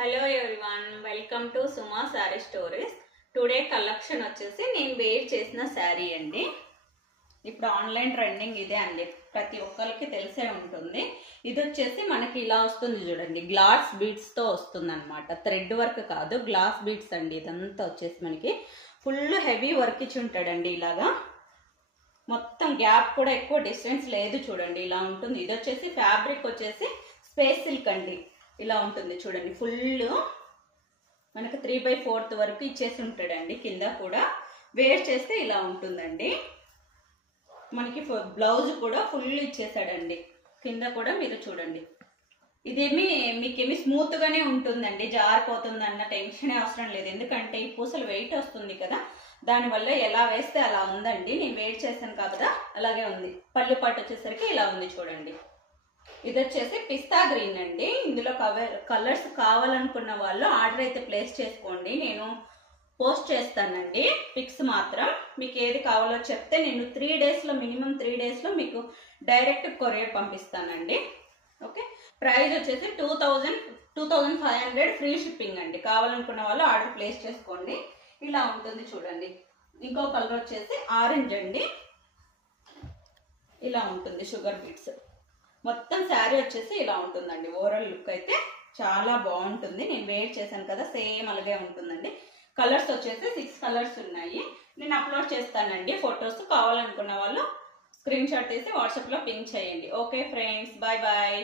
Hello everyone, welcome to Suma sari stories. Today collection వచ్చేసి నేను wear చేసిన శారీ అండి. ఇప్పుడు ఆన్లైన్ ట్రెండింగ్ ఇదే అండి, ప్రతి ఒక్కరికి తెలిసే ఉంటుంది. ఇది వచ్చేసి మనకి ఇలా వస్తుంది చూడండి, గ్లాస్ బీడ్స్ తో వస్తుంది అనమాట. థ్రెడ్ వర్క్ కాదు, గ్లాస్ బీడ్స్ అండి. ఇదంతా వచ్చేసి మనకి ఫుల్ హెవీ వర్క్ ఇచ్చి ఉంటాడండి. ఇలాగా మొత్తం గ్యాప్ కూడా ఎక్కువ డిస్టెన్స్ లేదు చూడండి, ఇలా ఉంటుంది. ఇది వచ్చేసి ఫ్యాబ్రిక్ వచ్చేసి స్పేస్ సిల్క్ అండి. ఇలా ఉంటుంది చూడండి, ఫుల్ మనకు 3/4 వరకు ఇచ్చేసి ఉంటాడండి. కింద కూడా వేర్ చేస్తే ఇలా ఉంటుందండి. మనకి బ్లౌజ్ కూడా ఫుల్ ఇచ్చేసాడండి. కింద కూడా మీరు చూడండి, ఇదేమి మీకేమి స్మూత్ గానే ఉంటుందండి, జారిపోతుంది అన్న టెన్షన్ అవసరం లేదు. ఎందుకంటే ఈ పూసలు వెయిట్ వస్తుంది కదా, దానివల్ల ఎలా వేస్తే అలా ఉందండి. నేను వెయిట్ చేశాను కదా, అలాగే ఉంది. పళ్ళు పాటు వచ్చేసరికి ఇలా ఉంది చూడండి. ఇది వచ్చేసి పిస్తా గ్రీన్ అండి. ఇందులో కలర్స్ కావాలనుకున్న వాళ్ళు ఆర్డర్ అయితే ప్లేస్ చేసుకోండి, నేను పోస్ట్ చేస్తానండి. పిక్స్ మాత్రం మీకు ఏది కావాలో చెప్తే నేను 3 డేస్లో, మినిమం 3 డేస్లో మీకు డైరెక్ట్ కొరియర్ పంపిస్తానండి. ఓకే, ప్రైస్ వచ్చేసి 2500 ఫ్రీ షిప్పింగ్ అండి. కావాలనుకున్న వాళ్ళు ఆర్డర్ ప్లేస్ చేసుకోండి. ఇలా ఉంటుంది చూడండి. ఇంకో కలర్ వచ్చేసి ఆరెంజ్ అండి. ఇలా ఉంటుంది షుగర్ బీట్స్. మొత్తం శారీ వచ్చేసి ఇలా ఉంటుందండి. ఓవరాల్ లుక్ అయితే చాలా బాగుంటుంది. నేను వేర్ చేశాను కదా, సేమ్ అలాగే ఉంటుందండి. కలర్స్ వచ్చేసి 6 కలర్స్ ఉన్నాయి. నేను అప్లోడ్ చేస్తానండి ఫొటోస్. కావాలనుకున్న వాళ్ళు స్క్రీన్ షాట్ తీసి వాట్సాప్లో పింక్ చేయండి. Okay friends, bye bye.